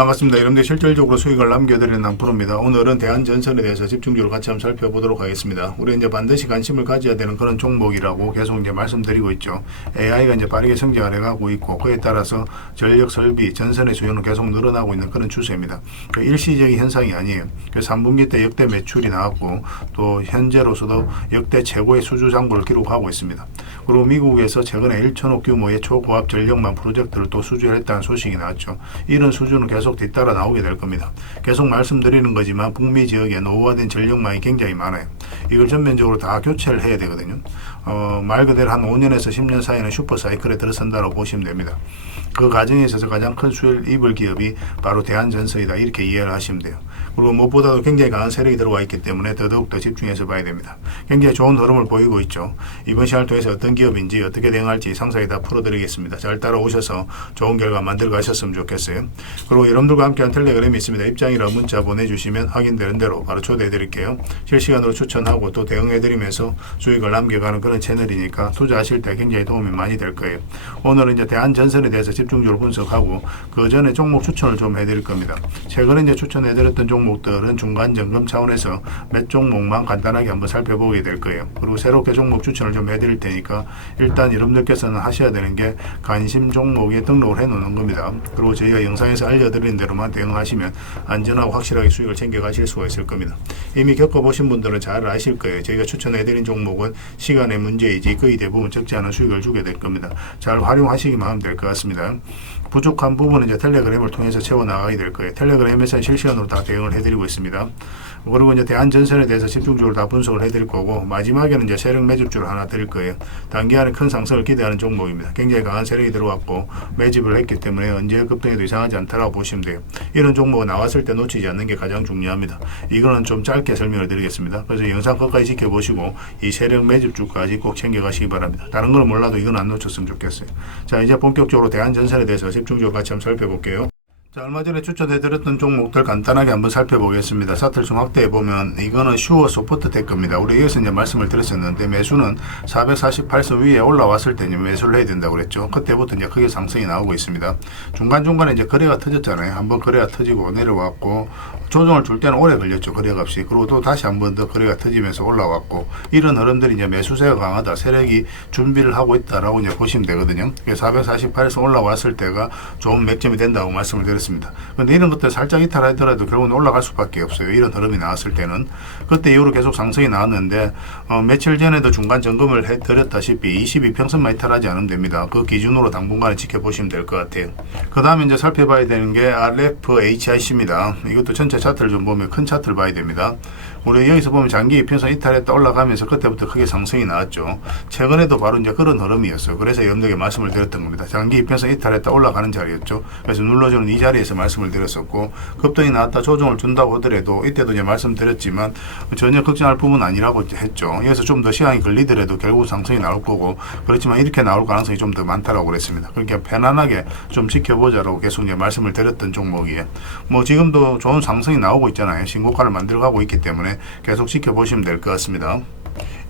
반갑습니다. 여러분들 실질적으로 수익을 남겨드리는 남프로입니다. 오늘은 대한전선에 대해서 집중적으로 같이 한번 살펴보도록 하겠습니다. 우리 이제 반드시 관심을 가져야 되는 그런 종목이라고 계속 이제 말씀드리고 있죠. AI가 이제 빠르게 성장을 해가고 있고 그에 따라서 전력 설비, 전선의 수요는 계속 늘어나고 있는 그런 추세입니다. 그 일시적인 현상이 아니에요. 그래서 3분기 때 역대 매출이 나왔고 또 현재로서도 역대 최고의 수주 장부를 기록하고 있습니다. 그리고 미국에서 최근에 1천억 규모의 초고압 전력망 프로젝트를 또 수주했다는 소식이 나왔죠. 이런 수주는 계속 뒤따라 나오게 될 겁니다. 계속 말씀드리는 거지만 북미 지역에 노후화된 전력망이 굉장히 많아요. 이걸 전면적으로 다 교체를 해야 되거든요. 말 그대로 한 5년에서 10년 사이는 슈퍼사이클에 들어선다고 보시면 됩니다. 그 과정에 있어서 가장 큰 수혜를 입을 기업이 바로 대한전선이다, 이렇게 이해를 하시면 돼요. 그리고 무엇보다도 굉장히 강한 세력이 들어와 있기 때문에 더더욱더 집중해서 봐야 됩니다. 굉장히 좋은 흐름을 보이고 있죠. 이번 시간을 통해서 어떤 기업인지 어떻게 대응할지 상세히 다 풀어드리겠습니다. 잘 따라오셔서 좋은 결과 만들어 가셨으면 좋겠어요. 그리고 여러분들과 함께한 텔레그램이 있습니다. 입장이라 문자 보내주시면 확인되는 대로 바로 초대해 드릴게요. 실시간으로 추천하고 또 대응해 드리면서 수익을 남겨가는 그런 채널이니까 투자하실 때 굉장히 도움이 많이 될 거예요. 오늘은 이제 대한전선에 대해서 집중적으로 분석하고 그 전에 종목 추천을 좀 해드릴 겁니다. 최근에 이제 추천해드렸던 종목들은 중간 점검 차원에서 몇 종목만 간단하게 한번 살펴보게 될 거예요. 그리고 새롭게 종목 추천을 좀 해드릴 테니까 일단 여러분들께서는 하셔야 되는 게 관심 종목에 등록을 해 놓는 겁니다. 그리고 저희가 영상에서 알려드리는 대로만 대응하시면 안전하고 확실하게 수익을 챙겨 가실 수가 있을 겁니다. 이미 겪어보신 분들은 잘 아실 거예요. 저희가 추천해드린 종목은 시간의 문제이지 거의 대부분 적지 않은 수익을 주게 될 겁니다. 잘 활용하시기만 하면 될 것 같습니다. 부족한 부분은 이제 텔레그램을 통해서 채워나가게 될 거예요. 텔레그램에서는 실시간으로 다 대응을 해드리고 있습니다. 그리고 이제 대한전선에 대해서 집중적으로 다 분석을 해드릴 거고, 마지막에는 이제 세력 매집주를 하나 드릴 거예요. 단기간에 큰 상승을 기대하는 종목입니다. 굉장히 강한 세력이 들어왔고 매집을 했기 때문에 언제 급등해도 이상하지 않다라고 보시면 돼요. 이런 종목은 나왔을 때 놓치지 않는 게 가장 중요합니다. 이거는 좀 짧게 설명을 드리겠습니다. 그래서 영상 끝까지 지켜보시고 이 세력 매집주까지 꼭 챙겨가시기 바랍니다. 다른 건 몰라도 이건 안 놓쳤으면 좋겠어요. 자, 이제 본격적으로 대한전선에 대해서 집중적으로 같이 한번 살펴볼게요. 자, 얼마 전에 추천해드렸던 종목들 간단하게 한번 살펴보겠습니다. 사틀중 확대해보면 이거는 슈어 소프트텍 겁니다. 우리 여기서 이제 말씀을 드렸었는데 매수는 448선 위에 올라왔을 때 매수를 해야 된다고 그랬죠. 그때부터 이제 크게 상승이 나오고 있습니다. 중간중간에 이제 거래가 터졌잖아요. 한번 거래가 터지고 내려왔고 조정을 줄 때는 오래 걸렸죠. 거래값이. 그리고 또 다시 한번 더 거래가 터지면서 올라왔고 이런 흐름들이 이제 매수세가 강하다, 세력이 준비를 하고 있다라고 이제 보시면 되거든요. 448에서 올라왔을 때가 좋은 맥점이 된다고 말씀을 드렸습니다. 근데 이런 것들 살짝 이탈하더라도 결국은 올라갈 수밖에 없어요. 이런 흐름이 나왔을 때는. 그때 이후로 계속 상승이 나왔는데 며칠 전에도 중간 점검을 해드렸다시피 22평선만 이탈하지 않으면 됩니다. 그 기준으로 당분간에 지켜보시면 될 것 같아요. 그 다음에 이제 살펴봐야 되는 게 RFHIC입니다. 이것도 전체 차트를 좀 보면 큰 차트를 봐야 됩니다. 우리 여기서 보면 장기 이평선 이탈했다 올라가면서 그때부터 크게 상승이 나왔죠. 최근에도 바로 이제 그런 흐름이었어요. 그래서 여러분들에게 말씀을 드렸던 겁니다. 장기 이평선 이탈했다 올라가는 자리였죠. 그래서 눌러주는 이 자리에서 말씀을 드렸었고, 급등이 나왔다 조정을 준다고 하더라도 이때도 이제 말씀드렸지만 전혀 걱정할 부분은 아니라고 했죠. 여기서 좀 더 시간이 걸리더라도 결국 상승이 나올 거고, 그렇지만 이렇게 나올 가능성이 좀 더 많다라고 그랬습니다. 그러니까 편안하게 좀 지켜보자라고 계속 이제 말씀을 드렸던 종목이에요. 뭐 지금도 좋은 상승이 나오고 있잖아요. 신고가를 만들어가고 있기 때문에 계속 지켜보시면 될 것 같습니다.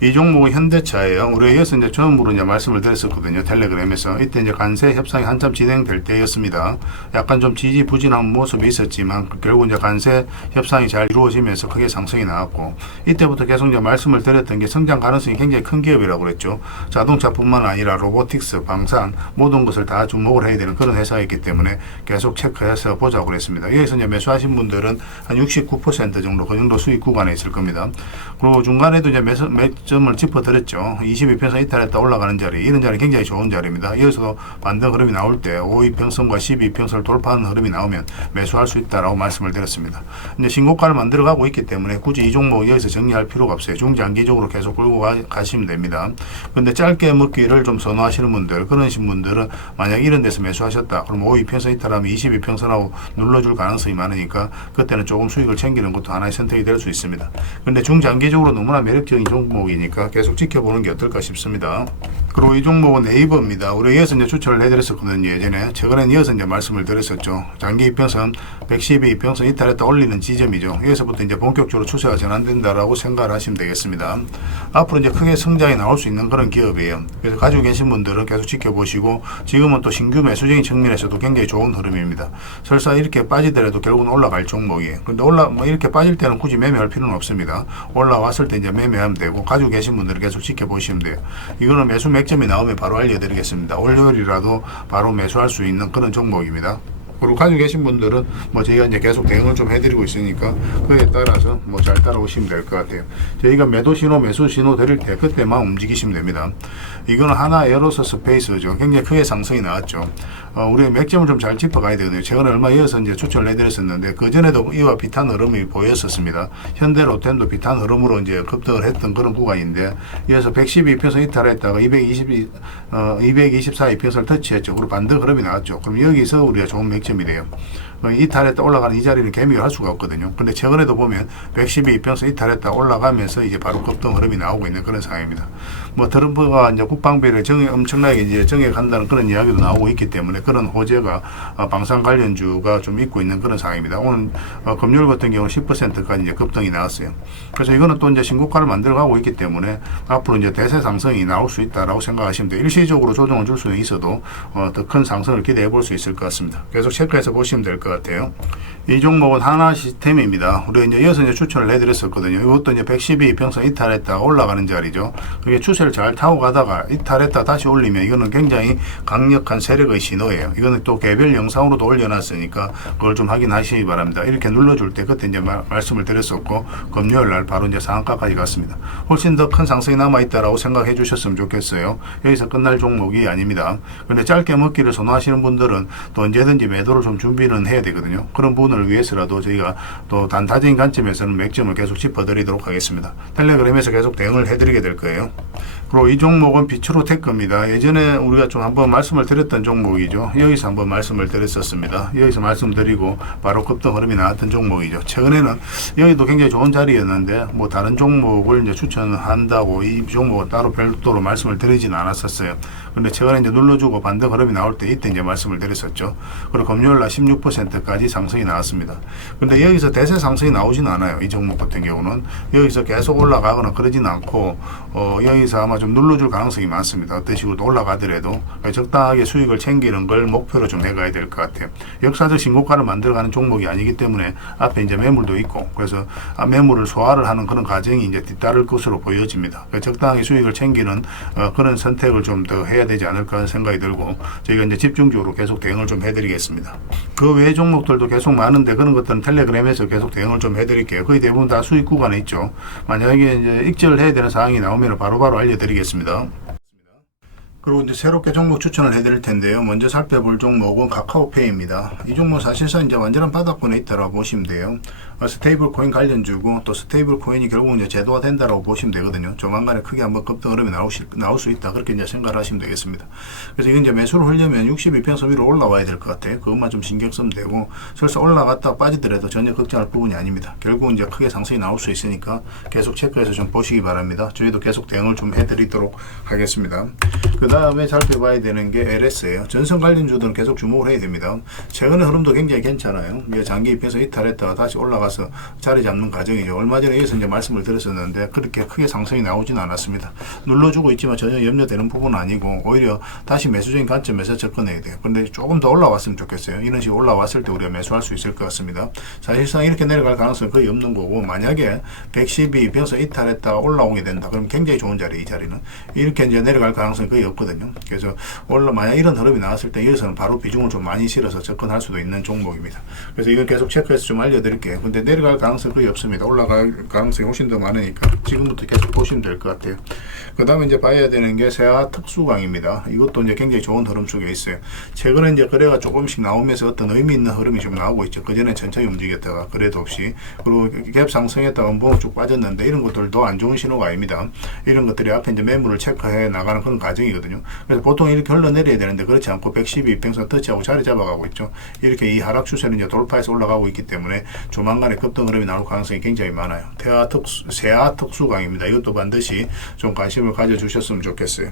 이 종목은 현대차예요. 우리가 이어서 이제 처음으로 이제 말씀을 드렸었거든요. 텔레그램에서. 이때 이제 관세 협상이 한참 진행될 때였습니다. 약간 좀 지지부진한 모습이 있었지만 결국 이제 관세 협상이 잘 이루어지면서 크게 상승이 나왔고, 이때부터 계속 이제 말씀을 드렸던 게 성장 가능성이 굉장히 큰 기업이라고 그랬죠. 자동차뿐만 아니라 로보틱스, 방산 모든 것을 다 주목을 해야 되는 그런 회사이기 때문에 계속 체크해서 보자고 그랬습니다. 여기서 이제 매수하신 분들은 한 69% 정도 그 정도 수익 구간에 있을 겁니다. 그리고 중간에도 이제 점을 짚어드렸죠. 22평선 이탈했다 올라가는 자리, 이런 자리 굉장히 좋은 자리입니다. 여기서도 반등 흐름이 나올 때 5위평선과 12평선을 돌파하는 흐름이 나오면 매수할 수 있다라고 말씀을 드렸습니다. 이제 신고가를 만들어가고 있기 때문에 굳이 이 종목 여기서 정리할 필요가 없어요. 중장기적으로 계속 끌고 가시면 됩니다. 근데 짧게 먹기를 좀 선호하시는 분들, 그러신 분들은 만약 이런 데서 매수하셨다 그럼 5위평선 이탈하면 22평선하고 눌러줄 가능성이 많으니까 그때는 조금 수익을 챙기는 것도 하나의 선택이 될 수 있습니다. 근데 중장기적으로 너무나 매력적인 종목이 종목이니까 계속 지켜보는 게 어떨까 싶습니다. 그리고 이 종목은 네이버입니다. 우리 이어서 이제 추천을 해드렸었거든요. 예전에 최근에 이어서 이제 말씀을 드렸었죠. 장기 이평선 112 이평선 이탈했다 올리는 지점이죠. 여기서부터 이제 본격적으로 추세가 전환된다라고 생각을 하시면 되겠습니다. 앞으로 이제 크게 성장이 나올 수 있는 그런 기업이에요. 그래서 가지고 계신 분들은 계속 지켜보시고, 지금은 또 신규 매수적인 측면에서도 굉장히 좋은 흐름입니다. 설사 이렇게 빠지더라도 결국은 올라갈 종목이에요. 근데 이렇게 빠질 때는 굳이 매매할 필요는 없습니다. 올라왔을 때 이제 매매하면 되고, 가지고 계신 분들은 계속 지켜보시면 돼요. 이거는 매수 맥점이 나오면 바로 알려드리겠습니다. 월요일이라도 바로 매수할 수 있는 그런 종목입니다. 그리고 가지고 계신 분들은 저희가 이제 계속 대응을 좀 해드리고 있으니까 그에 따라서 잘 따라오시면 될 것 같아요. 저희가 매도 신호, 매수 신호 드릴 때 그때만 움직이시면 됩니다. 이거는 하나 에어로스 스페이스죠. 굉장히 크게 상승이 나왔죠. 우리 맥점을 좀 잘 짚어가야 되거든요. 최근에 얼마 이어서 이제 추천을 해드렸었는데, 그 전에도 이와 비슷한 흐름이 보였었습니다. 현대로템도 비슷한 흐름으로 이제 급등을 했던 그런 구간인데, 이어서 112평선 이탈했다가 224 이평선을 터치했죠. 그리고 반대 흐름이 나왔죠. 그럼 여기서 우리가 좋은 맥점이 돼요. 이탈했다 올라가는 이 자리는 개미를 할 수가 없거든요. 근데 최근에도 보면 112 이평선 이탈했다 올라가면서 이제 바로 급등 흐름이 나오고 있는 그런 상황입니다. 트럼프가 이제 국방비를 엄청나게 이제 정액한다는 그런 이야기도 나오고 있기 때문에 그런 호재가 방산 관련주가 좀 있고 있는 그런 상황입니다. 오늘 금요일 같은 경우는 10%까지 이제 급등이 나왔어요. 그래서 이거는 또 이제 신고가를 만들어가고 있기 때문에 앞으로 이제 대세 상승이 나올 수 있다라고 생각하시면 돼요. 일시적으로 조정을 줄 수는 있어도 더 큰 상승을 기대해 볼 수 있을 것 같습니다. 계속 체크해서 보시면 될 것 같아요. 이 종목은 하나 시스템입니다. 우리가 이제 이어서 이제 추천을 해드렸었거든요. 이것도 이제 112 평선 이탈했다가 올라가는 자리죠. 그게 추세를 잘 타고 가다가 이탈했다 다시 올리면 이거는 굉장히 강력한 세력의 신호예요. 이거는 또 개별 영상으로도 올려놨으니까 그걸 좀 확인하시기 바랍니다. 이렇게 눌러줄 때 그때 이제 말씀을 드렸었고, 금요일 날 바로 이제 상한가까지 갔습니다. 훨씬 더 큰 상승이 남아있다라고 생각해 주셨으면 좋겠어요. 여기서 끝날 종목이 아닙니다. 그런데 짧게 먹기를 선호하시는 분들은 또 언제든지 매도를 좀 준비는 해야 되거든요. 그런 부분을 위해서라도 저희가 또 단타적인 관점에서는 맥점을 계속 짚어드리도록 하겠습니다. 텔레그램에서 계속 대응을 해드리게 될 거예요. 그리고 이 종목은 비추로테크입니다. 예전에 우리가 좀 한번 말씀을 드렸던 종목이죠. 여기서 한번 말씀을 드렸었습니다. 여기서 말씀드리고 바로 급등 흐름이 나왔던 종목이죠. 최근에는 여기도 굉장히 좋은 자리였는데 다른 종목을 이제 추천한다고 이 종목은 따로 별도로 말씀을 드리지는 않았었어요. 근데 최근에 이제 눌러주고 반대 흐름이 나올 때 이때 이제 말씀을 드렸었죠. 그리고 금요일 날 16%까지 상승이 나왔습니다. 근데 여기서 대세 상승이 나오지는 않아요. 이 종목 같은 경우는 여기서 계속 올라가거나 그러지는 않고 여기서 아마 좀 눌러줄 가능성이 많습니다. 어떤 식으로 올라가더라도 적당하게 수익을 챙기는 걸 목표로 좀 해가야 될 것 같아요. 역사적 신고가를 만들어가는 종목이 아니기 때문에 앞에 이제 매물도 있고, 그래서 매물을 소화를 하는 그런 과정이 이제 뒤따를 것으로 보여집니다. 적당하게 수익을 챙기는 그런 선택을 좀 더 해야 되지 않을까 하는 생각이 들고, 저희가 이제 집중적으로 계속 대응을 좀 해드리겠습니다. 그 외 종목들도 계속 많은데 그런 것들은 텔레그램에서 계속 대응을 좀 해드릴게요. 거의 대부분 다 수익 구간에 있죠. 만약에 이제 익절을 해야 되는 사항이 나오면 바로바로 알려드리겠습니다. 그리고 이제 새롭게 종목 추천을 해드릴 텐데요. 먼저 살펴볼 종목은 카카오페이입니다. 이 종목 사실상 이제 완전한 바닥권에 있다라고 보시면 돼요. 스테이블 코인 관련주고, 또 스테이블 코인이 결국 이제 제도화 된다라고 보시면 되거든요. 조만간에 크게 한번 급등 흐름이 나올 수 있다. 그렇게 이제 생각을 하시면 되겠습니다. 그래서 이건 이제 매수를 하려면 62평선 위로 올라와야 될 것 같아요. 그것만 좀 신경 쓰면 되고, 설사 올라갔다 빠지더라도 전혀 걱정할 부분이 아닙니다. 결국 이제 크게 상승이 나올 수 있으니까 계속 체크해서 좀 보시기 바랍니다. 저희도 계속 대응을 좀 해드리도록 하겠습니다. 그 다음에 살펴봐야 되는 게 LS예요. 전선 관련주들은 계속 주목을 해야 됩니다. 최근의 흐름도 굉장히 괜찮아요. 장기 입에서 이탈했다가 다시 올라가서 자리 잡는 과정이죠. 얼마 전에 여기서 이제 말씀을 드렸었는데 그렇게 크게 상승이 나오지는 않았습니다. 눌러주고 있지만 전혀 염려되는 부분은 아니고, 오히려 다시 매수적인 관점에서 접근해야 돼요. 근데 조금 더 올라왔으면 좋겠어요. 이런 식으로 올라왔을 때 우리가 매수할 수 있을 것 같습니다. 사실상 이렇게 내려갈 가능성은 거의 없는 거고, 만약에 112 평선 이탈했다가 올라오게 된다. 그럼 굉장히 좋은 자리, 이 자리는. 이렇게 이제 내려갈 가능성이 거의 없거든요. 그래서 만약 이런 흐름이 나왔을 때 여기서는 바로 비중을 좀 많이 실어서 접근할 수도 있는 종목입니다. 그래서 이건 계속 체크해서 좀 알려드릴게요. 근데 내려갈 가능성이 거의 없습니다. 올라갈 가능성이 훨씬 더 많으니까 지금부터 계속 보시면 될 것 같아요. 그 다음에 이제 봐야 되는 게 세아 특수광입니다. 이것도 이제 굉장히 좋은 흐름 속에 있어요. 최근에 이제 거래가 조금씩 나오면서 어떤 의미 있는 흐름이 좀 나오고 있죠. 그전에 천천히 움직였다가 거래도 없이, 그리고 갭 상승했다가 뭐 쭉 빠졌는데 이런 것들도 안 좋은 신호가 아닙니다. 이런 것들이 앞에 이제 매물을 체크해 나가는 그런 과정이거든요. 있거든요. 그래서 보통 이렇게 흘러내려야 되는데 그렇지 않고 112 이평선 터치하고 자리 잡아가고 있죠. 이렇게 이 하락 추세는 이제 돌파해서 올라가고 있기 때문에 조만간에 급등 흐름이 나올 가능성이 굉장히 많아요. 세아 특수강입니다. 이것도 반드시 좀 관심을 가져주셨으면 좋겠어요.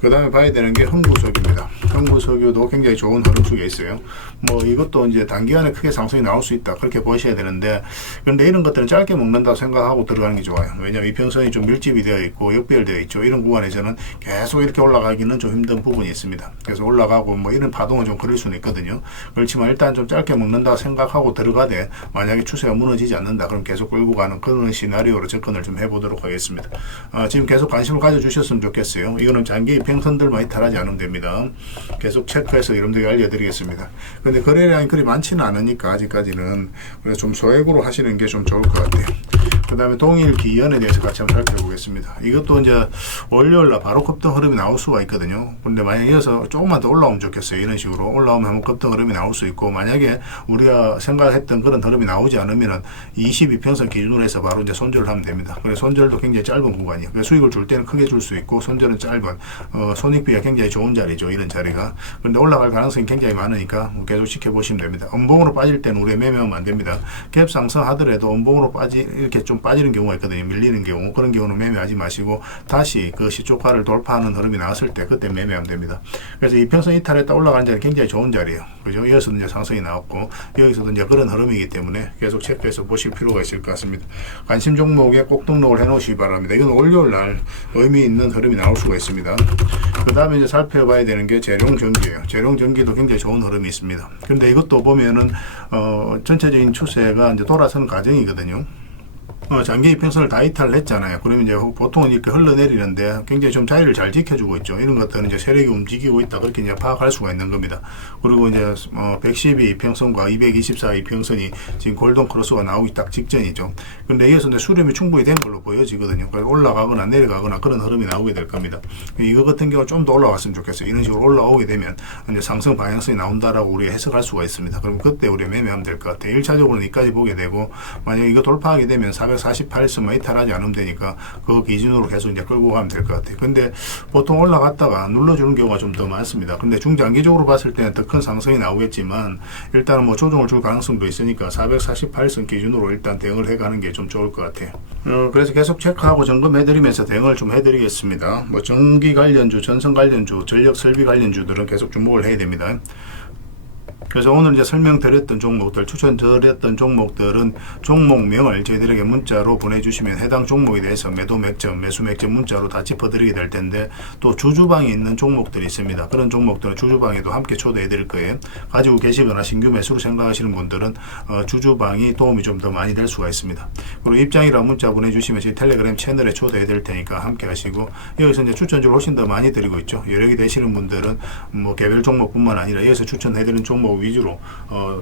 그 다음에 봐야 되는 게 흥부석유입니다. 흥부석유도 굉장히 좋은 흐름 속에 있어요. 뭐 이것도 이제 단기간에 크게 상승이 나올 수 있다 그렇게 보셔야 되는데, 그런데 이런 것들은 짧게 먹는다고 생각하고 들어가는 게 좋아요. 왜냐하면 이평선이 좀 밀집이 되어 있고 역배열되어 있죠. 이런 구간에서는 계속 이렇게 올라가기는 좀 힘든 부분이 있습니다. 그래서 올라가고 뭐 이런 파동은 좀 그럴 수는 있거든요. 그렇지만 일단 좀 짧게 먹는다 생각하고 들어가되 만약에 추세가 무너지지 않는다 그럼 계속 끌고 가는 그런 시나리오로 접근을 좀 해보도록 하겠습니다. 지금 계속 관심을 가져주셨으면 좋겠어요. 이거는 장기 이평선들만 이탈하지 않으면 됩니다. 계속 체크해서 여러분들에게 알려드리겠습니다. 근데 거래량이 그리 많지는 않으니까 아직까지는, 그래서 좀 소액으로 하시는 게 좀 좋을 것 같아요. 그 다음에 동일 기연에 대해서 같이 한번 살펴보겠습니다. 이것도 이제 월요일날 바로 급등 흐름이 나올 수가 있거든요. 근데 만약에 이어서 조금만 더 올라오면 좋겠어요. 이런 식으로 올라오면 한번 급등 흐름이 나올 수 있고, 만약에 우리가 생각했던 그런 흐름이 나오지 않으면은 22평선 기준으로 해서 바로 이제 손절을 하면 됩니다. 그래서 손절도 굉장히 짧은 구간이에요. 그래서 수익을 줄 때는 크게 줄 수 있고 손절은 짧은, 손익비가 굉장히 좋은 자리죠. 이런 자리가. 그런데 올라갈 가능성이 굉장히 많으니까 계속 지켜보시면 됩니다. 음봉으로 빠질 때는 우리가 매매하면 안 됩니다. 갭 상승하더라도 음봉으로 이렇게 좀 빠지는 경우가 있거든요. 밀리는 경우. 그런 경우는 매매하지 마시고 다시 그 시초가를 돌파하는 흐름이 나왔을 때 그때 매매하면 됩니다. 그래서 이평선 이탈했다 올라가는 자리는 굉장히 좋은 자리예요. 그죠? 여기서도 이제 상승이 나왔고 여기서도 이제 그런 흐름이기 때문에 계속 체크해서 보실 필요가 있을 것 같습니다. 관심 종목에 꼭 등록을 해 놓으시기 바랍니다. 이건 월요일 날 의미 있는 흐름이 나올 수가 있습니다. 그 다음에 이제 살펴봐야 되는 게 재룡전기예요. 재룡전기도 굉장히 좋은 흐름이 있습니다. 그런데 이것도 보면은 전체적인 추세가 이제 돌아서는 과정이거든요. 장기 이평선을 다 이탈을 했잖아요. 그러면 이제 보통은 이렇게 흘러내리는데 굉장히 좀 자리를 잘 지켜주고 있죠. 이런 것들은 이제 세력이 움직이고 있다 그렇게 이제 파악할 수가 있는 겁니다. 그리고 이제 112 이평선과 224 이평선이 지금 골든 크로스가 나오기 딱 직전이죠. 근데 이어서 이제 수렴이 충분히 된 걸로 보여지거든요. 그래서 올라가거나 내려가거나 그런 흐름이 나오게 될 겁니다. 이거 같은 경우 좀 더 올라왔으면 좋겠어요. 이런 식으로 올라오게 되면 이제 상승 방향성이 나온다라고 우리가 해석할 수가 있습니다. 그럼 그때 우리가 매매하면 될 것 같아요. 1차적으로는 이까지 보게 되고, 만약에 이거 돌파하게 되면 448선만 이탈하지 않으면 되니까 그 기준으로 계속 이제 끌고 가면 될 것 같아요. 근데 보통 올라갔다가 눌러주는 경우가 좀 더 많습니다. 근데 중장기적으로 봤을 때는 더 큰 상승이 나오겠지만 일단은 뭐 조정을 줄 가능성도 있으니까 448선 기준으로 일단 대응을 해가는 게 좀 좋을 것 같아요. 그래서 계속 체크하고 점검해드리면서 대응을 좀 해드리겠습니다. 뭐 전기 관련주, 전선 관련주, 전력 설비 관련주들은 계속 주목을 해야 됩니다. 그래서 오늘 이제 설명드렸던 종목들, 추천드렸던 종목들은 종목명을 저희들에게 문자로 보내주시면 해당 종목에 대해서 매도 맥점, 매수 맥점 문자로 다 짚어드리게 될 텐데, 또 주주방에 있는 종목들이 있습니다. 그런 종목들은 주주방에도 함께 초대해 드릴 거예요. 가지고 계시거나 신규 매수로 생각하시는 분들은 주주방이 도움이 좀 더 많이 될 수가 있습니다. 그리고 입장이라 문자 보내주시면 저희 텔레그램 채널에 초대해 드릴 테니까 함께 하시고, 여기서 이제 추천주를 훨씬 더 많이 드리고 있죠. 여력이 되시는 분들은 뭐 개별 종목뿐만 아니라 여기서 추천해 드리는 종목 위주로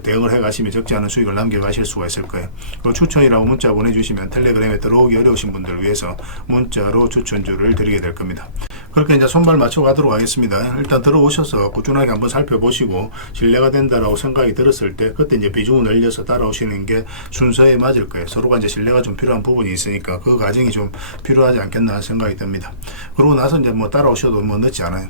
대응을 해 가시면 적지 않은 수익을 남겨 가실 수가 있을 거예요. 그리고 추천이라고 문자 보내주시면 텔레그램에 들어오기 어려우신 분들을 위해서 문자로 추천주를 드리게 될 겁니다. 그렇게 이제 손발 맞춰 가도록 하겠습니다. 일단 들어오셔서 꾸준하게 한번 살펴보시고 신뢰가 된다라고 생각이 들었을 때 그때 이제 비중을 늘려서 따라오시는 게 순서에 맞을 거예요. 서로가 이제 신뢰가 좀 필요한 부분이 있으니까 그 과정이 좀 필요하지 않겠나 하는 생각이 듭니다. 그러고 나서 이제 뭐 따라오셔도 뭐 늦지 않아요.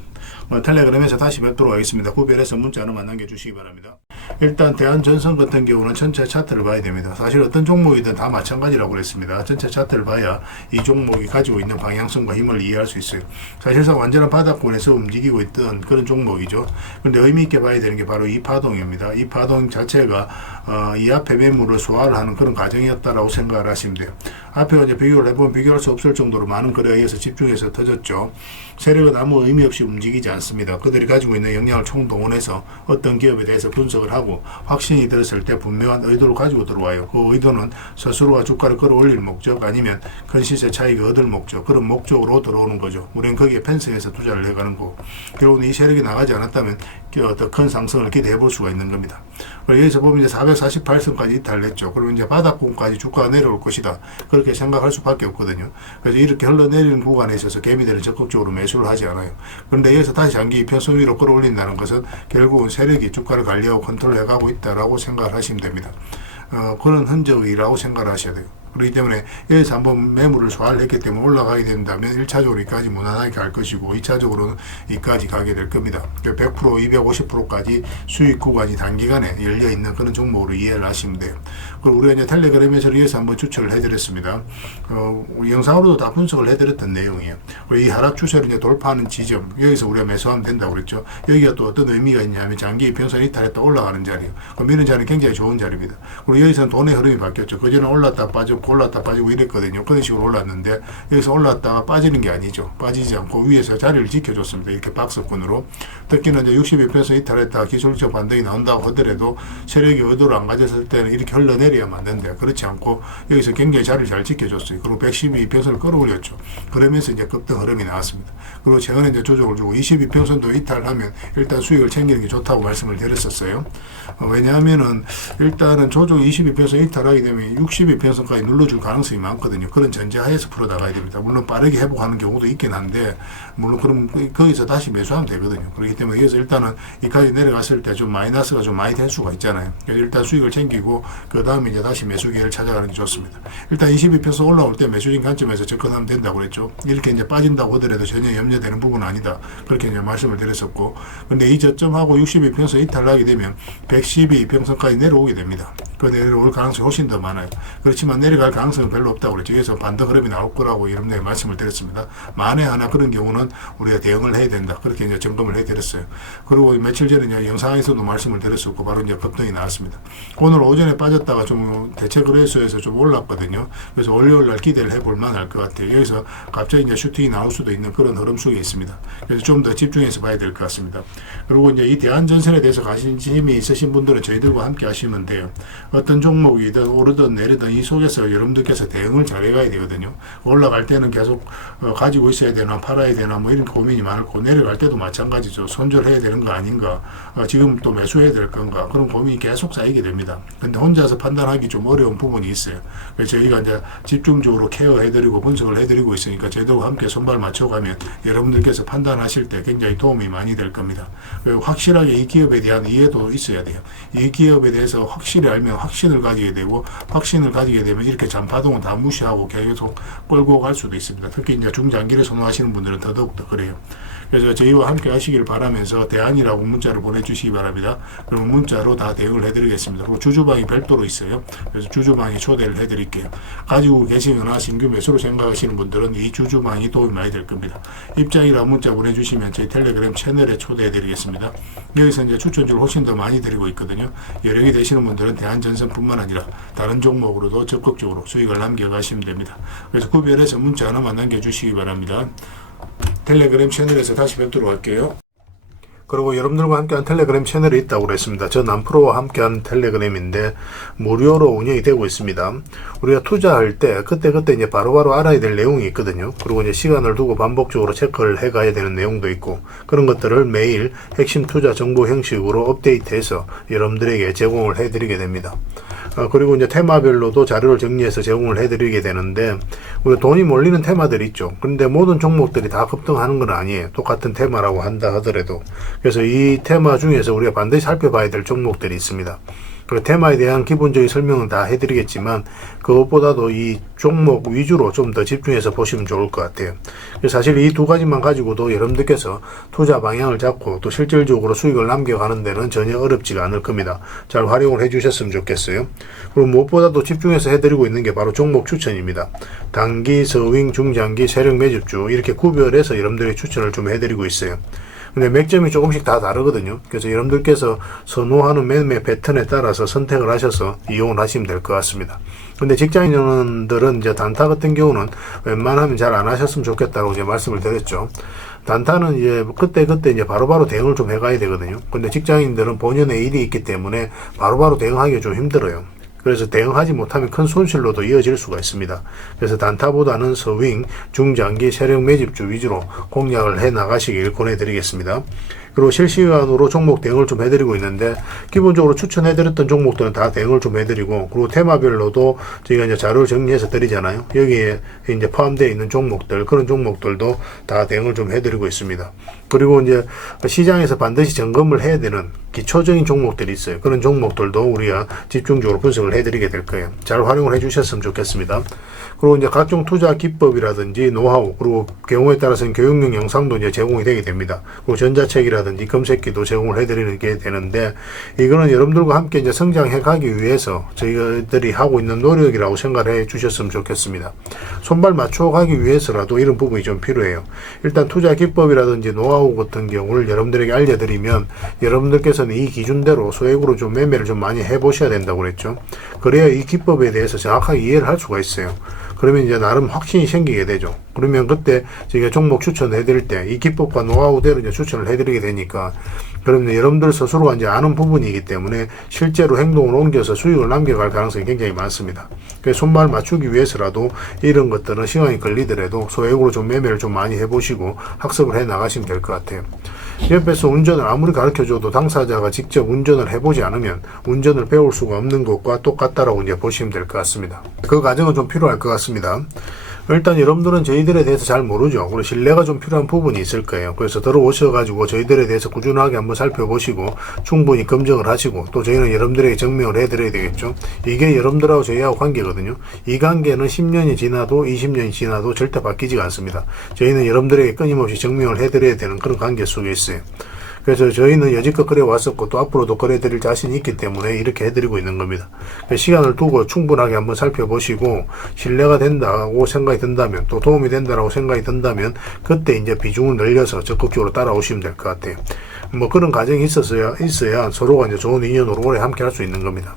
텔레그램에서 다시 뵙도록 하겠습니다. 구별해서 문자 하나만 남겨주시기 바랍니다. 일단 대한전선 같은 경우는 전체 차트를 봐야 됩니다. 사실 어떤 종목이든 다 마찬가지라고 그랬습니다. 전체 차트를 봐야 이 종목이 가지고 있는 방향성과 힘을 이해할 수 있어요. 사실상 완전한 바닥권에서 움직이고 있던 그런 종목이죠. 그런데 의미 있게 봐야 되는 게 바로 이 파동입니다. 이 파동 자체가 이 앞에 매물을 소화를 하는 그런 과정이었다라고 생각을 하시면 돼요. 앞에 이제 비교를 해보면 비교할 수 없을 정도로 많은 거래에 의해서 집중해서 터졌죠. 세력은 아무 의미 없이 움직이지 않습니다. 그들이 가지고 있는 역량을 총동원해서 어떤 기업에 대해서 분석을 하고 확신이 들었을 때 분명한 의도를 가지고 들어와요. 그 의도는 스스로가 주가를 끌어올릴 목적, 아니면 큰 시세 차익을 얻을 목적, 그런 목적으로 들어오는 거죠. 우리는 거기에 편성해서 투자를 해가는 거고, 결국은 이 세력이 나가지 않았다면 더 큰 상승을 기대해 볼 수가 있는 겁니다. 여기서 보면 이제 448선까지 이탈했죠. 그러면 이제 바닥권까지 주가가 내려올 것이다, 그렇게 생각할 수밖에 없거든요. 그래서 이렇게 흘러내리는 구간에 있어서 개미들은 적극적으로 매수를 하지 않아요. 그런데 여기서 다시 장기 이평선 위로 끌어올린다는 것은 결국은 세력이 주가를 관리하고 컨트롤해 가고 있다라고 생각을 하시면 됩니다. 그런 흔적이라고 생각을 하셔야 돼요. 그렇기 때문에 여기서 한번 매물을 소화를 했기 때문에 올라가게 된다면 1차적으로 이까지 무난하게 갈 것이고 2차적으로는 이까지 가게 될 겁니다. 100%, 250%까지 수익 구간이 단기간에 열려있는 그런 종목으로 이해를 하시면 돼요. 그리고 우리가 이제 텔레그램에서 여기서 한번 추천을 해드렸습니다. 영상으로도 다 분석을 해드렸던 내용이에요. 이 하락 추세를 이제 돌파하는 지점, 여기서 우리가 매수하면 된다고 그랬죠. 여기가 또 어떤 의미가 있냐면 장기 이평선 이탈했다 올라가는 자리예요. 이런 자리는 굉장히 좋은 자리입니다. 그리고 여기서는 돈의 흐름이 바뀌었죠. 그전에 올랐다 빠졌고 올랐다 빠지고 이랬거든요. 그런 식으로 올랐는데 여기서 올랐다가 빠지는 게 아니죠. 빠지지 않고 위에서 자리를 지켜줬습니다. 이렇게 박스권으로. 특히나 이제 62평선 이탈했다 기술적 반등이 나온다고 하더라도 세력이 의도를 안 가졌을 때는 이렇게 흘러내려야만 되는데 그렇지 않고 여기서 굉장히 자리를 잘 지켜줬어요. 그리고 112평선을 끌어올렸죠. 그러면서 이제 급등 흐름이 나왔습니다. 그리고 최근에 이제 조정을 주고 22평선도 이탈하면 일단 수익을 챙기는 게 좋다고 말씀을 드렸었어요. 왜냐하면은 일단은 조정 22평선 이탈하게 되면 62평선까지 눌러줄 가능성이 많거든요. 그런 전제하에서 풀어나가야 됩니다. 물론 빠르게 회복하는 경우도 있긴 한데 물론 그럼 거기서 다시 매수하면 되거든요. 그렇기 때문에 여기서 일단은 이까지 내려갔을 때 좀 마이너스가 좀 많이 될 수가 있잖아요. 일단 수익을 챙기고 그 다음에 이제 다시 매수 기회를 찾아가는 게 좋습니다. 일단 22평선 올라올 때 매수진 관점에서 접근하면 된다고 그랬죠. 이렇게 이제 빠진다고 하더라도 전혀 염려되는 부분은 아니다. 그렇게 이제 말씀을 드렸었고, 근데 이 저점하고 62평선 이탈하게 되면 112평선까지 내려오게 됩니다. 그 내려올 가능성이 훨씬 더 많아요. 그렇지만 내려갈 가능성은 별로 없다고 그랬죠. 그래서 반등 흐름이 나올 거라고 여러분에게 말씀을 드렸습니다. 만에 하나 그런 경우는 우리가 대응을 해야 된다. 그렇게 이제 점검을 해드렸어요. 그리고 며칠 전에 이제 영상에서도 말씀을 드렸었고 바로 이제 급등이 나왔습니다. 오늘 오전에 빠졌다가 좀 대체 거래소에서 좀 올랐거든요. 그래서 월요일 날 기대를 해볼 만할 것 같아요. 여기서 갑자기 이제 슈팅이 나올 수도 있는 그런 흐름 속에 있습니다. 그래서 좀 더 집중해서 봐야 될 것 같습니다. 그리고 이제 이 대한전선에 대해서 관심이 있으신 분들은 저희들과 함께 하시면 돼요. 어떤 종목이든 오르든 내리든 이 속에서 여러분들께서 대응을 잘해가야 되거든요. 올라갈 때는 계속 가지고 있어야 되나 팔아야 되나 뭐 이런 고민이 많고 내려갈 때도 마찬가지죠. 손절해야 되는 거 아닌가, 지금 또 매수해야 될 건가, 그런 고민이 계속 쌓이게 됩니다. 근데 혼자서 판단하기 좀 어려운 부분이 있어요. 그래서 저희가 이제 집중적으로 케어해드리고 분석을 해드리고 있으니까 저희들과 함께 손발 맞춰가면 여러분들께서 판단하실 때 굉장히 도움이 많이 될 겁니다. 그리고 확실하게 이 기업에 대한 이해도 있어야 돼요. 이 기업에 대해서 확실히 알면 확신을 가지게 되고, 확신을 가지게 되면 이렇게 잠파동은 다 무시하고 계속 끌고 갈 수도 있습니다. 특히 이제 중장기를 선호하시는 분들은 더더욱 더 그래요. 그래서 저희와 함께 하시길 바라면서 대안이라고 문자를 보내주시기 바랍니다. 그러면 문자로 다 대응을 해드리겠습니다. 그리고 주주방이 별도로 있어요. 그래서 주주방에 초대를 해드릴게요. 가지고 계시거나 신규 매수로 생각하시는 분들은 이 주주방이 도움이 많이 될 겁니다. 입장이라고 문자 보내주시면 저희 텔레그램 채널에 초대해드리겠습니다. 여기서 이제 추천주를 훨씬 더 많이 드리고 있거든요. 여력이 되시는 분들은 대한전선뿐만 아니라 다른 종목으로도 적극적으로 수익을 남겨가시면 됩니다. 그래서 구별해서 문자 하나만 남겨주시기 바랍니다. 텔레그램 채널에서 다시 뵙도록 할게요. 그리고 여러분들과 함께한 텔레그램 채널이 있다고 그랬습니다. 저 남프로와 함께한 텔레그램인데 무료로 운영이 되고 있습니다. 우리가 투자할 때 그때 이제 바로바로 알아야 될 내용이 있거든요. 그리고 이제 시간을 두고 반복적으로 체크를 해가야 되는 내용도 있고, 그런 것들을 매일 핵심 투자 정보 형식으로 업데이트해서 여러분들에게 제공을 해드리게 됩니다. 그리고 이제 테마별로도 자료를 정리해서 제공을 해드리게 되는데, 우리 돈이 몰리는 테마들이 있죠. 그런데 모든 종목들이 다 급등하는 건 아니에요. 똑같은 테마라고 한다 하더라도. 그래서 이 테마 중에서 우리가 반드시 살펴봐야 될 종목들이 있습니다. 그 테마에 대한 기본적인 설명은 다 해드리겠지만 그것보다도 이 종목 위주로 좀 더 집중해서 보시면 좋을 것 같아요. 사실 이 두 가지만 가지고도 여러분들께서 투자 방향을 잡고 또 실질적으로 수익을 남겨가는 데는 전혀 어렵지가 않을 겁니다. 잘 활용을 해주셨으면 좋겠어요. 그리고 무엇보다도 집중해서 해드리고 있는 게 바로 종목 추천입니다. 단기, 서윙, 중장기, 세력 매집주 이렇게 구별해서 여러분들이 추천을 좀 해드리고 있어요. 근데 맥점이 조금씩 다 다르거든요. 그래서 여러분들께서 선호하는 매매 패턴에 따라서 선택을 하셔서 이용을 하시면 될 것 같습니다. 근데 직장인들은 이제 단타 같은 경우는 웬만하면 잘 안 하셨으면 좋겠다고 이제 말씀을 드렸죠. 단타는 이제 그때 이제 바로바로 대응을 좀 해가야 되거든요. 근데 직장인들은 본연의 일이 있기 때문에 바로바로 대응하기가 좀 힘들어요. 그래서 대응하지 못하면 큰 손실로도 이어질 수가 있습니다. 그래서 단타보다는 서윙, 중장기, 세력 매집주 위주로 공략을 해 나가시길 권해드리겠습니다. 그리고 실시간으로 종목 대응을 좀 해드리고 있는데, 기본적으로 추천해드렸던 종목들은 다 대응을 좀 해드리고, 그리고 테마별로도 저희가 이제 자료를 정리해서 드리잖아요. 여기에 이제 포함되어 있는 종목들, 그런 종목들도 다 대응을 좀 해드리고 있습니다. 그리고 이제 시장에서 반드시 점검을 해야 되는 기초적인 종목들이 있어요. 그런 종목들도 우리가 집중적으로 분석을 해드리게 될 거예요. 잘 활용을 해주셨으면 좋겠습니다. 그리고 이제 각종 투자 기법이라든지 노하우, 그리고 경우에 따라서는 교육용 영상도 이제 제공이 되게 됩니다. 그리고 전자책이라든지 검색기도 제공을 해드리는 게 되는데, 이거는 여러분들과 함께 이제 성장해 가기 위해서 저희들이 하고 있는 노력이라고 생각해 주셨으면 좋겠습니다. 손발 맞춰 가기 위해서라도 이런 부분이 좀 필요해요. 일단 투자 기법이라든지 노하우 같은 경우를 여러분들에게 알려드리면, 여러분들께서는 이 기준대로 소액으로 좀 매매를 좀 많이 해보셔야 된다고 그랬죠. 그래야 이 기법에 대해서 정확하게 이해를 할 수가 있어요. 그러면 이제 나름 확신이 생기게 되죠. 그러면 그때 저희가 종목 추천해 드릴 때 이 기법과 노하우대로 이제 추천을 해 드리게 되니까, 그러면 여러분들 스스로가 이제 아는 부분이기 때문에 실제로 행동을 옮겨서 수익을 남겨갈 가능성이 굉장히 많습니다. 그래서 손발 맞추기 위해서라도 이런 것들은 시간이 걸리더라도 소액으로 좀 매매를 좀 많이 해보시고 학습을 해 나가시면 될 것 같아요. 옆에서 운전을 아무리 가르쳐줘도 당사자가 직접 운전을 해보지 않으면 운전을 배울 수가 없는 것과 똑같다라고 이제 보시면 될 것 같습니다. 그 과정은 좀 필요할 것 같습니다. 일단 여러분들은 저희들에 대해서 잘 모르죠. 그리고 신뢰가 좀 필요한 부분이 있을 거예요. 그래서 들어오셔가지고 저희들에 대해서 꾸준하게 한번 살펴보시고 충분히 검증을 하시고, 또 저희는 여러분들에게 증명을 해드려야 되겠죠. 이게 여러분들하고 저희하고 관계거든요. 이 관계는 10년이 지나도 20년이 지나도 절대 바뀌지가 않습니다. 저희는 여러분들에게 끊임없이 증명을 해드려야 되는 그런 관계 속에 있어요. 그래서 저희는 여지껏 그래 왔었고 또 앞으로도 그래 드릴 자신이 있기 때문에 이렇게 해드리고 있는 겁니다. 시간을 두고 충분하게 한번 살펴보시고 신뢰가 된다고 생각이 든다면, 또 도움이 된다고 생각이 든다면 그때 이제 비중을 늘려서 적극적으로 따라오시면 될 것 같아요. 뭐 그런 과정이 있어야 서로가 이제 좋은 인연으로 오래 함께 할 수 있는 겁니다.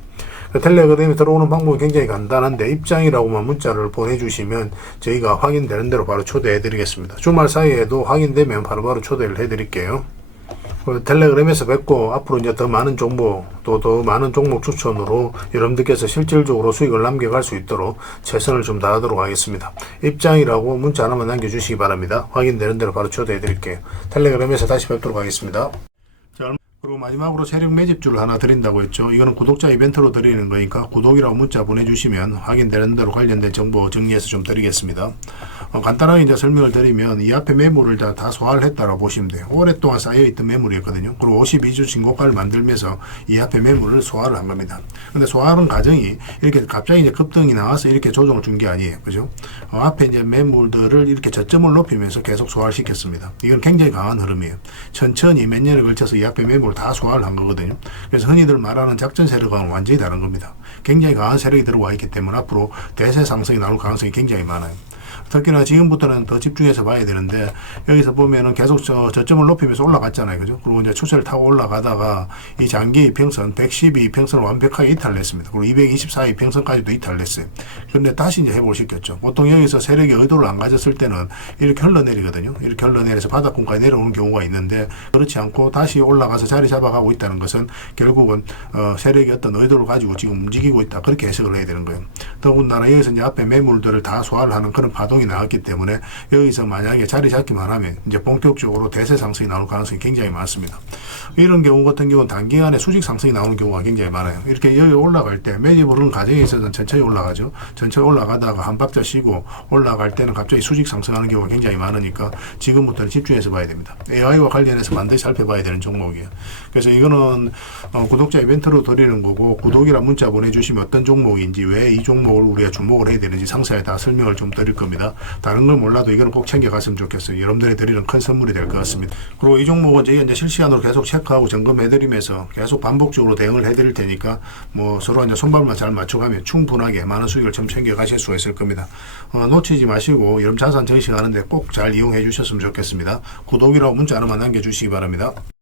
텔레그램에 들어오는 방법이 굉장히 간단한데, 입장이라고만 문자를 보내주시면 저희가 확인되는 대로 바로 초대해 드리겠습니다. 주말 사이에도 확인되면 바로바로 초대를 해 드릴게요. 텔레그램에서 뵙고, 앞으로 이제 더 많은 정보, 또 더 많은 종목 추천으로 여러분들께서 실질적으로 수익을 남겨갈 수 있도록 최선을 좀 다하도록 하겠습니다. 입장이라고 문자 하나만 남겨주시기 바랍니다. 확인되는 대로 바로 초대해 드릴게요. 텔레그램에서 다시 뵙도록 하겠습니다. 그리고 마지막으로 세력 매집주를 하나 드린다고 했죠. 이거는 구독자 이벤트로 드리는 거니까 구독이라고 문자 보내주시면 확인되는 대로 관련된 정보 정리해서 좀 드리겠습니다. 간단하게 이제 설명을 드리면, 이 앞에 매물을 다 소화를 했다라고 보시면 돼요. 오랫동안 쌓여있던 매물이었거든요. 그리고 52주 신고가를 만들면서 이 앞에 매물을 소화를 한 겁니다. 근데 소화하는 과정이 이렇게 갑자기 이제 급등이 나와서 이렇게 조정을 준 게 아니에요. 그죠? 앞에 이제 매물들을 이렇게 저점을 높이면서 계속 소화를 시켰습니다. 이건 굉장히 강한 흐름이에요. 천천히 몇 년에 걸쳐서 이 앞에 매물을 다 소화를 한 거거든요. 그래서 흔히들 말하는 작전 세력과는 완전히 다른 겁니다. 굉장히 강한 세력이 들어와 있기 때문에 앞으로 대세 상승이 나올 가능성이 굉장히 많아요. 특히나 지금부터는 더 집중해서 봐야 되는데, 여기서 보면은 계속 저점을 높이면서 올라갔잖아요. 그죠? 그리고 이제 추세를 타고 올라가다가 이 장기 이평선 112 이평선을 완벽하게 이탈했습니다. 그리고 224 이평선까지도 이탈했어요. 그런데 다시 이제 회복을 시켰죠. 보통 여기서 세력이 의도를 안 가졌을 때는 이렇게 흘러내리거든요. 이렇게 흘러내려서 바닥권까지 내려오는 경우가 있는데, 그렇지 않고 다시 올라가서 자리 잡아가고 있다는 것은 결국은 세력이 어떤 의도를 가지고 지금 움직이고 있다, 그렇게 해석을 해야 되는 거예요. 더군다나 여기서 이제 앞에 매물들을 다 소화를 하는 그런 파동이 나왔기 때문에, 여기서 만약에 자리 잡기만 하면 이제 본격적으로 대세 상승이 나올 가능성이 굉장히 많습니다. 이런 경우 같은 경우는 단기간에 수직 상승이 나오는 경우가 굉장히 많아요. 이렇게 여기 올라갈 때 매집을 하는 과정에 있어서는 천천히 올라가죠. 천천히 올라가다가 한 박자 쉬고 올라갈 때는 갑자기 수직 상승하는 경우가 굉장히 많으니까 지금부터는 집중해서 봐야 됩니다. AI와 관련해서 반드시 살펴봐야 되는 종목이에요. 그래서 이거는 구독자 이벤트로 드리는 거고, 구독이라 문자 보내주시면 어떤 종목인지, 왜 이 종목을 우리가 주목을 해야 되는지 상세하게 다 설명을 좀 드릴 겁니다. 다른 걸 몰라도 이거는 꼭 챙겨갔으면 좋겠어요. 여러분들이 드리는 큰 선물이 될 것 같습니다. 그리고 이 종목은 저희가 이제 실시간으로 계속 체크하고 점검해드리면서 계속 반복적으로 대응을 해드릴 테니까, 뭐 서로 이제 손발만 잘 맞춰가면 충분하게 많은 수익을 좀 챙겨가실 수가 있을 겁니다. 놓치지 마시고 여러분 자산 전시하는데 꼭 잘 이용해 주셨으면 좋겠습니다. 구독이라고 문자 하나만 남겨주시기 바랍니다.